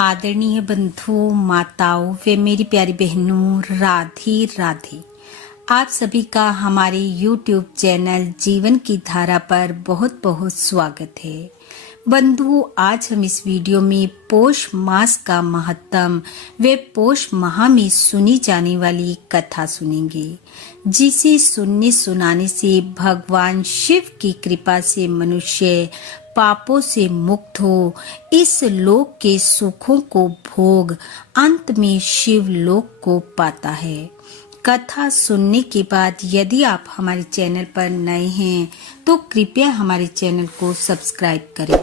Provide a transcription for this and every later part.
आदरणीय बंधु माताओं व मेरी प्यारी बहनों, राधे राधे। आप सभी का हमारे YouTube चैनल जीवन की धारा पर बहुत बहुत स्वागत है। बंधु, आज हम इस वीडियो में पौष मास का महत्व व पौष माह में सुनी जाने वाली कथा सुनेंगे, जिसे सुनने सुनाने से भगवान शिव की कृपा से मनुष्य पापों से मुक्त हो इस लोक के सुखों को भोग अंत में शिव लोक को पाता है। कथा सुनने के बाद यदि आप हमारे चैनल पर नए हैं तो कृपया हमारे चैनल को सब्सक्राइब करें,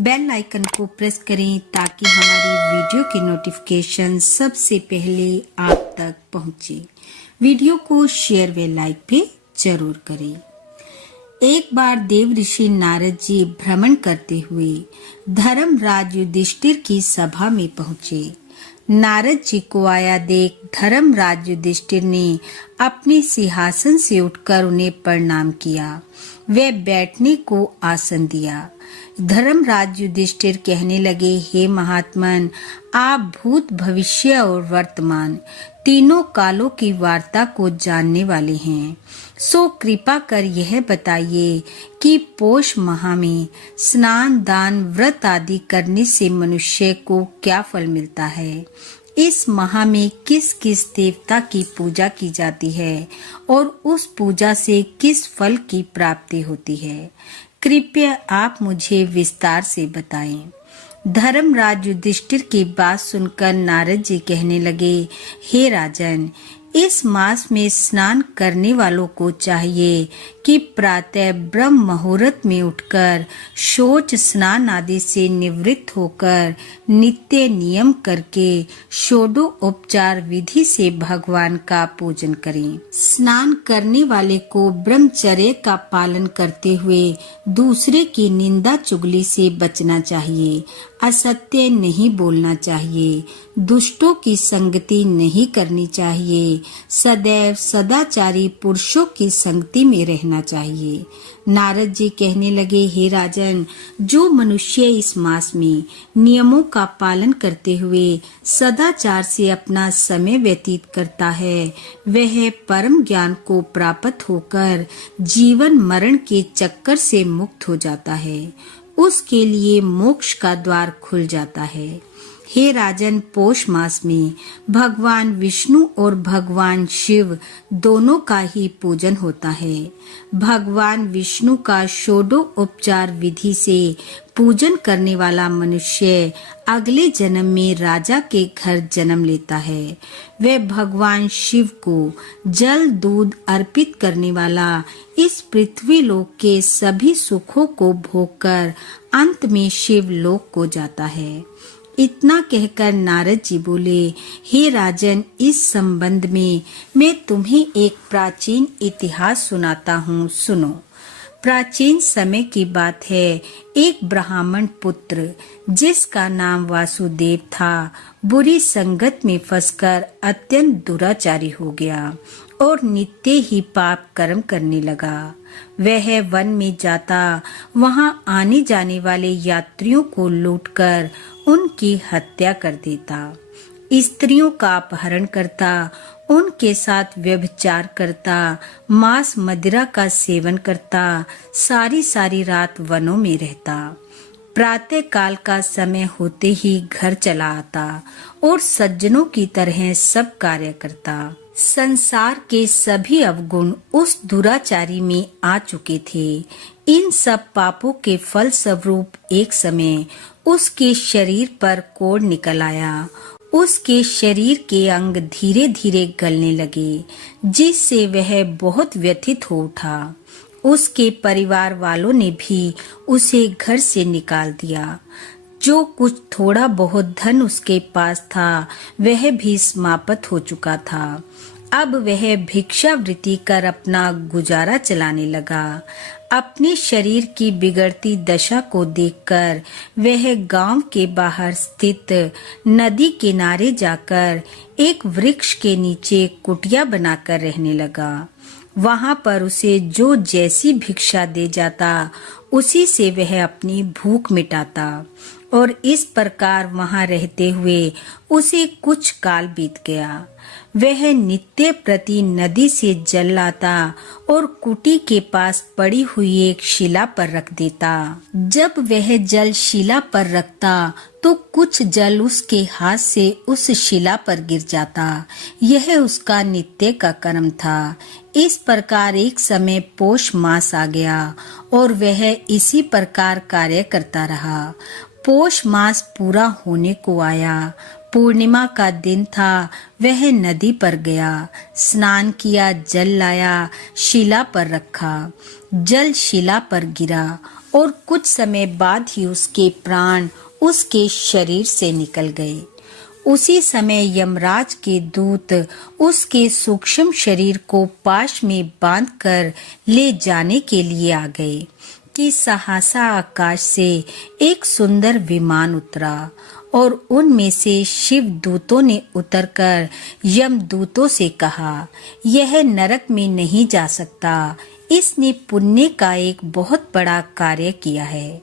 बेल आइकन को प्रेस करें ताकि हमारी वीडियो की नोटिफिकेशन सबसे पहले आप तक पहुंचे। वीडियो को शेयर व लाइक भी जरूर करें। एक बार देव ऋषि नारद जी भ्रमण करते हुए धर्मराज युधिष्ठिर की सभा में पहुंचे। नारद जी को आया देख धर्मराज युधिष्ठिर ने अपने सिंहासन से उठकर उन्हें प्रणाम किया। वे बैठने को आसन दिया। धर्मराज युधिष्ठिर कहने लगे, हे महात्मन, आप भूत भविष्य और वर्तमान तीनों कालों की वार्ता को जानने वाले हैं। सो कृपा कर यह बताइए कि पौष माह में स्नान दान व्रत आदि करने से मनुष्य को क्या फल मिलता है। इस माह में किस किस देवता की पूजा की जाती है और उस पूजा से किस फल की प्राप्ति होती है। कृपया आप मुझे विस्तार से बताएं। धर्मराज युधिष्ठिर की बात सुनकर नारद जी कहने लगे, हे राजन, इस मास में स्नान करने वालों को चाहिए कि प्रातः ब्रह्म मुहूर्त में उठकर शौच स्नान आदि से निवृत्त होकर नित्य नियम करके षोडशोपचार विधि से भगवान का पूजन करें। स्नान करने वाले को ब्रह्मचर्य का पालन करते हुए दूसरे की निंदा चुगली से बचना चाहिए, असत्य नहीं बोलना चाहिए, दुष्टों की संगति नहीं करनी चाहिए, सदैव सदाचारी पुरुषों की संगति में रहना चाहिए। नारद जी कहने लगे, हे राजन, जो मनुष्य इस मास में नियमों का पालन करते हुए सदाचार से अपना समय व्यतीत करता है, वह परम ज्ञान को प्राप्त होकर जीवन मरण के चक्कर से मुक्त हो जाता है। उसके लिए मोक्ष का द्वार खुल जाता है। हे राजन, पौष मास में भगवान विष्णु और भगवान शिव दोनों का ही पूजन होता है। भगवान विष्णु का षोडशोपचार विधि से पूजन करने वाला मनुष्य अगले जन्म में राजा के घर जन्म लेता है। वह भगवान शिव को जल दूध अर्पित करने वाला इस पृथ्वी लोक के सभी सुखों को भोगकर अंत में शिव लोक को जाता है। इतना कहकर नारद जी बोले, हे राजन, इस संबंध में मैं तुम्हें एक प्राचीन इतिहास सुनाता हूँ, सुनो। प्राचीन समय की बात है। एक ब्राह्मण पुत्र जिसका नाम वासुदेव था, बुरी संगत में फंसकर अत्यंत दुराचारी हो गया और नित्य ही पाप कर्म करने लगा। वह वन में जाता, वहां आने जाने वाले यात्रियों को लूटकर उनकी हत्या कर देता, स्त्रियों का अपहरण करता, उनके साथ व्यभिचार करता, मांस मदिरा का सेवन करता, सारी सारी रात वनों में रहता। प्रातः काल का समय होते ही घर चला आता और सज्जनों की तरह सब कार्य करता। संसार के सभी अवगुण उस दुराचारी में आ चुके थे। इन सब पापों के फल स्वरूप एक समय उसके शरीर पर कोढ़ निकल आया। उसके शरीर के अंग धीरे धीरे गलने लगे, जिससे वह बहुत व्यथित हो उठा। उसके परिवार वालों ने भी उसे घर से निकाल दिया। जो कुछ थोड़ा बहुत धन उसके पास था वह भी समाप्त हो चुका था। अब वह भिक्षावृत्ति कर अपना गुजारा चलाने लगा। अपने शरीर की बिगड़ती दशा को देखकर वह गांव के बाहर स्थित नदी किनारे जाकर एक वृक्ष के नीचे कुटिया बनाकर रहने लगा। वहां पर उसे जो जैसी भिक्षा दे जाता उसी से वह अपनी भूख मिटाता। और इस प्रकार वहां रहते हुए उसे कुछ काल बीत गया। वह नित्य प्रति नदी से जल लाता और कुटी के पास पड़ी हुई एक शिला पर रख देता। जब वह जल शिला पर रखता तो कुछ जल उसके हाथ से उस शिला पर गिर जाता। यह उसका नित्य का कर्म था। इस प्रकार एक समय पौष मास आ गया और वह इसी प्रकार कार्य करता रहा। पौष मास पूरा होने को आया। पूर्णिमा का दिन था। वह नदी पर गया, स्नान किया, जल लाया, शिला पर रखा। जल शिला पर गिरा और कुछ समय बाद ही उसके प्राण उसके शरीर से निकल गए। उसी समय यमराज के दूत उसके सूक्ष्म शरीर को पाश में बांधकर ले जाने के लिए आ गए कि सहसा आकाश से एक सुंदर विमान उतरा और उनमें से शिव दूतों ने उतरकर यम दूतों से कहा, यह नरक में नहीं जा सकता। इसने पुण्य का एक बहुत बड़ा कार्य किया है।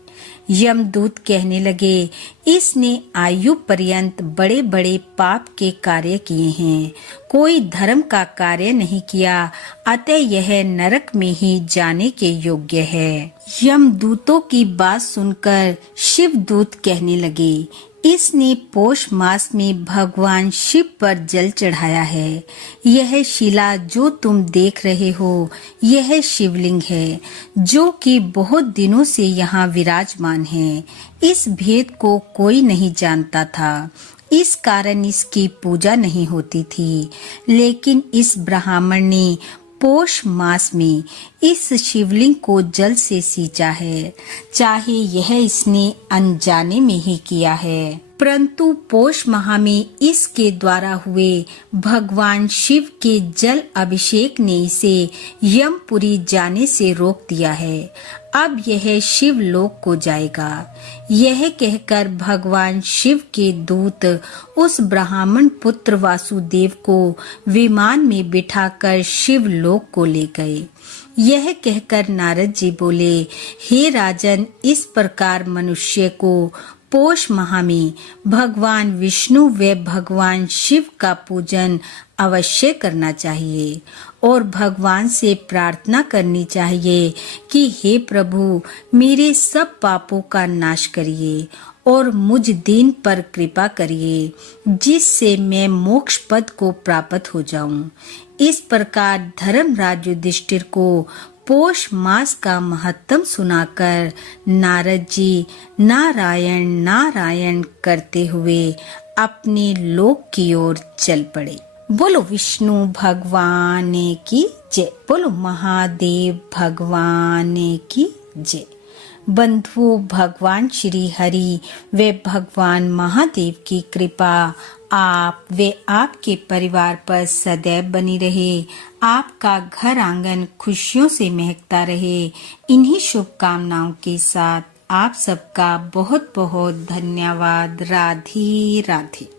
यमदूत कहने लगे, इसने आयु पर्यंत बड़े बड़े पाप के कार्य किए हैं, कोई धर्म का कार्य नहीं किया, अतः यह नरक में ही जाने के योग्य है। यमदूतों की बात सुनकर शिवदूत कहने लगे, इसने पौष मास में भगवान शिव पर जल चढ़ाया है। यह शिला जो तुम देख रहे हो, यह शिवलिंग है जो कि बहुत दिनों से यहाँ विराजमान है। इस भेद को कोई नहीं जानता था, इस कारण इसकी पूजा नहीं होती थी। लेकिन इस ब्राह्मण ने पौष मास में इस शिवलिंग को जल से सींचा है, चाहे यह इसने अनजाने में ही किया है, परंतु पौष माह में इसके द्वारा हुए भगवान शिव के जल अभिषेक ने इसे यमपुरी जाने से रोक दिया है। अब यह शिव लोक को जाएगा। यह कहकर भगवान शिव के दूत उस ब्राह्मण पुत्र वासुदेव को विमान में बिठाकर शिव लोक को ले गए। यह कहकर नारद जी बोले, हे राजन, इस प्रकार मनुष्य को पौष माह में भगवान विष्णु व भगवान शिव का पूजन अवश्य करना चाहिए और भगवान से प्रार्थना करनी चाहिए कि हे प्रभु, मेरे सब पापों का नाश करिए और मुझ दीन पर कृपा करिए, जिससे मैं मोक्ष पद को प्राप्त हो जाऊं। इस प्रकार धर्मराज युधिष्ठिर को पौष मास का महत्व सुनाकर नारद जी नारायण नारायण करते हुए अपने लोक की ओर चल पड़े। बोलो विष्णु भगवान की जय, बोलो महादेव भगवान की जय। बंधुओं, भगवान श्री हरि व भगवान महादेव की कृपा आप व आपके परिवार पर सदैव बनी रहे। आपका घर आंगन खुशियों से महकता रहे। इन्हीं शुभकामनाओं के साथ आप सबका बहुत बहुत धन्यवाद। राधे राधे।